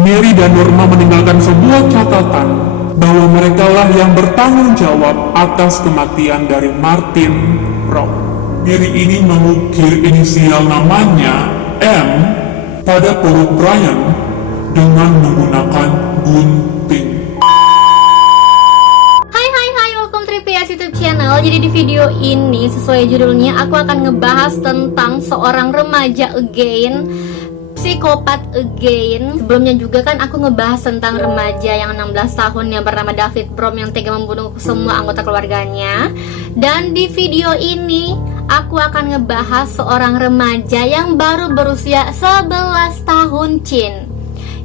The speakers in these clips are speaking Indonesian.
Mary dan Norma meninggalkan sebuah catatan bahwa merekalah yang bertanggung jawab atas kematian dari Martin Brown. Mary ini mengukir inisial namanya M pada perut Brian dengan menggunakan gunting. Hai, welcome to PS YouTube channel. Jadi di video ini sesuai judulnya aku akan ngebahas tentang seorang remaja again, psikopat again. Sebelumnya juga kan aku ngebahas tentang remaja yang 16 tahun yang bernama David Brom yang tega membunuh semua anggota keluarganya. Dan di video ini aku akan ngebahas seorang remaja yang baru berusia 11 tahun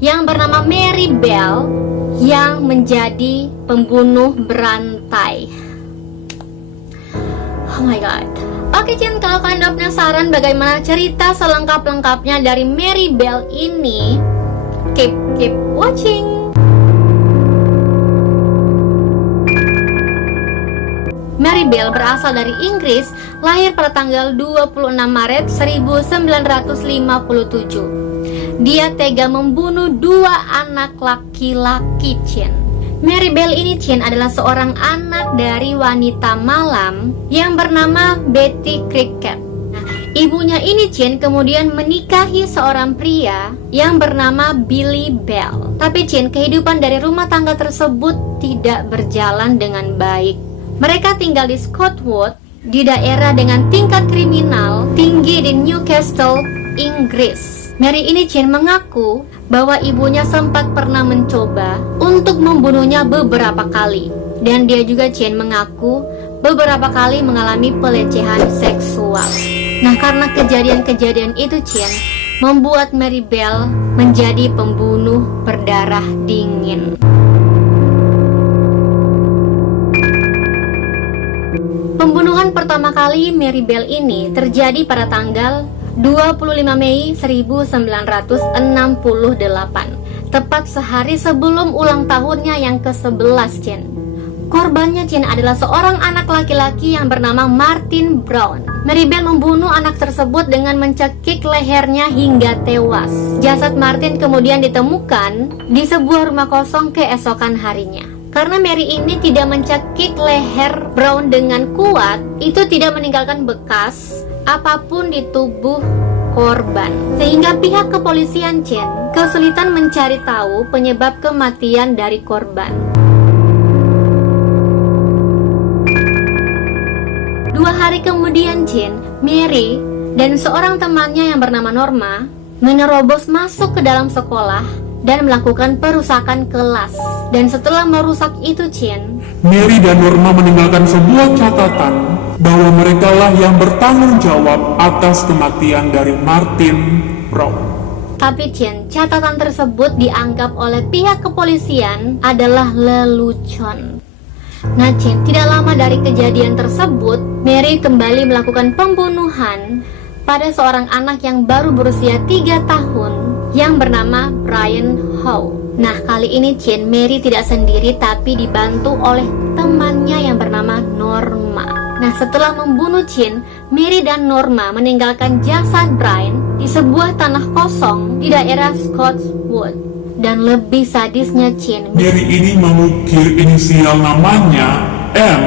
yang bernama Mary Bell yang menjadi pembunuh berantai. Oh my god. Oke kalau kalian udah penasaran bagaimana cerita selengkap-lengkapnya dari Mary Bell ini, keep watching. Mary Bell berasal dari Inggris, lahir pada tanggal 26 Maret 1957. Dia tega membunuh 2 anak laki-laki Mary Bell ini adalah seorang anak dari wanita malam yang bernama Betty Cricket. Ibunya ini kemudian menikahi seorang pria yang bernama Billy Bell. Tapi kehidupan dari rumah tangga tersebut tidak berjalan dengan baik. Mereka tinggal di Scotwood, di daerah dengan tingkat kriminal tinggi di Newcastle, Inggris. Mary ini mengaku bahwa ibunya sempat pernah mencoba untuk membunuhnya beberapa kali. Dan dia juga mengaku beberapa kali mengalami pelecehan seksual. Nah, karena kejadian-kejadian itu membuat Mary Bell menjadi pembunuh berdarah dingin. Pembunuhan pertama kali Mary Bell ini terjadi pada tanggal 25 Mei 1968, tepat sehari sebelum ulang tahunnya yang ke-11 Korbannya adalah seorang anak laki-laki yang bernama Martin Brown. Mary Bell membunuh anak tersebut dengan mencekik lehernya hingga tewas. Jasad Martin kemudian ditemukan di sebuah rumah kosong keesokan harinya. Karena Mary ini tidak mencekik leher Brown dengan kuat, itu tidak meninggalkan bekas apapun di tubuh korban, sehingga pihak kepolisian kesulitan mencari tahu penyebab kematian dari korban. 2 hari kemudian Mary dan seorang temannya yang bernama Norma menerobos masuk ke dalam sekolah dan melakukan perusakan kelas. Dan setelah merusak itu Mary dan Norma meninggalkan sebuah catatan bahwa merekalah yang bertanggung jawab atas kematian dari Martin Brown. Tapi catatan tersebut dianggap oleh pihak kepolisian adalah lelucon. Nah tidak lama dari kejadian tersebut, Mary kembali melakukan pembunuhan pada seorang anak yang baru berusia 3 tahun yang bernama Brian Howe. Nah kali ini Mary tidak sendiri tapi dibantu oleh temannya yang bernama Norma. Nah setelah membunuh Mary dan Norma meninggalkan jasad Brian di sebuah tanah kosong di daerah Scotwood. Dan lebih sadisnya Mary ini mengukir inisial namanya M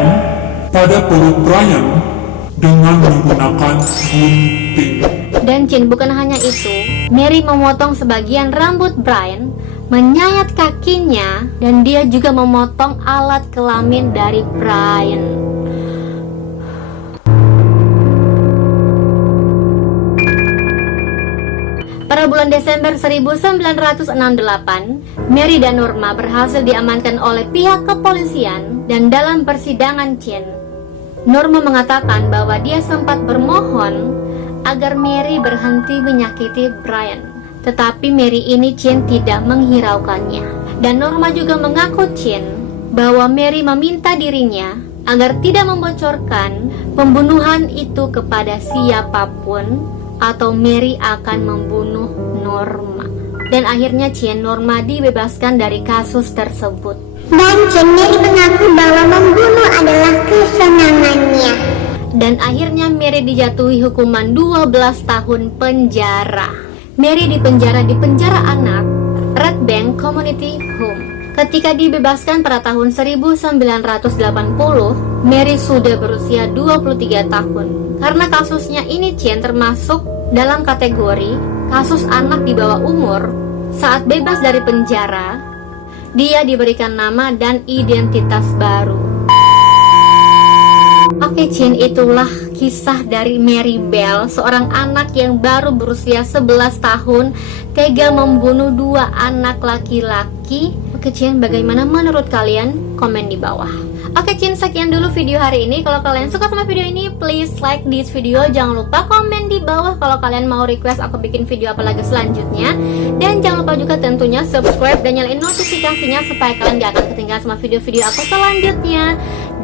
pada perut Brian dengan menggunakan gunting. Dan bukan hanya itu, Mary memotong sebagian rambut Brian, menyayat kakinya, dan dia juga memotong alat kelamin dari Brian. Pada bulan Desember 1968, Mary dan Norma berhasil diamankan oleh pihak kepolisian. Dan dalam persidangan Norma mengatakan bahwa dia sempat bermohon agar Mary berhenti menyakiti Brian. Tetapi Mary ini tidak menghiraukannya. Dan Norma juga mengaku bahwa Mary meminta dirinya agar tidak membocorkan pembunuhan itu kepada siapapun, atau Mary akan membunuh Norma. Dan akhirnya Norma dibebaskan dari kasus tersebut. Dan Mary mengaku bahwa membunuh adalah kesenangannya. Dan akhirnya Mary dijatuhi hukuman 12 tahun penjara. Mary dipenjara di penjara anak Red Bank Community Home. Ketika dibebaskan pada tahun 1980, Mary sudah berusia 23 tahun. Karena kasusnya ini Chen termasuk dalam kategori kasus anak di bawah umur. Saat bebas dari penjara, dia diberikan nama dan identitas baru. Oke Chen, itulah kisah dari Mary Bell, seorang anak yang baru berusia 11 tahun tega membunuh 2 anak laki-laki. Oke Chen, bagaimana menurut kalian? Komen di bawah. Oke Chen, sekian dulu video hari ini. Kalau kalian suka sama video ini, please like this video. Jangan lupa komen di bawah kalau kalian mau request aku bikin video apa lagi selanjutnya. Dan jangan lupa juga tentunya subscribe dan nyalain notifikasinya supaya kalian gak akan ketinggalan sama video-video aku selanjutnya.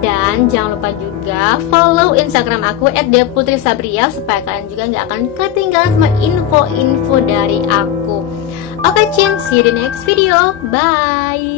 Dan jangan lupa juga follow Instagram aku @deputrisabria supaya kalian juga gak akan ketinggalan sama info-info dari aku. Oke Chen, see you di next video. Bye.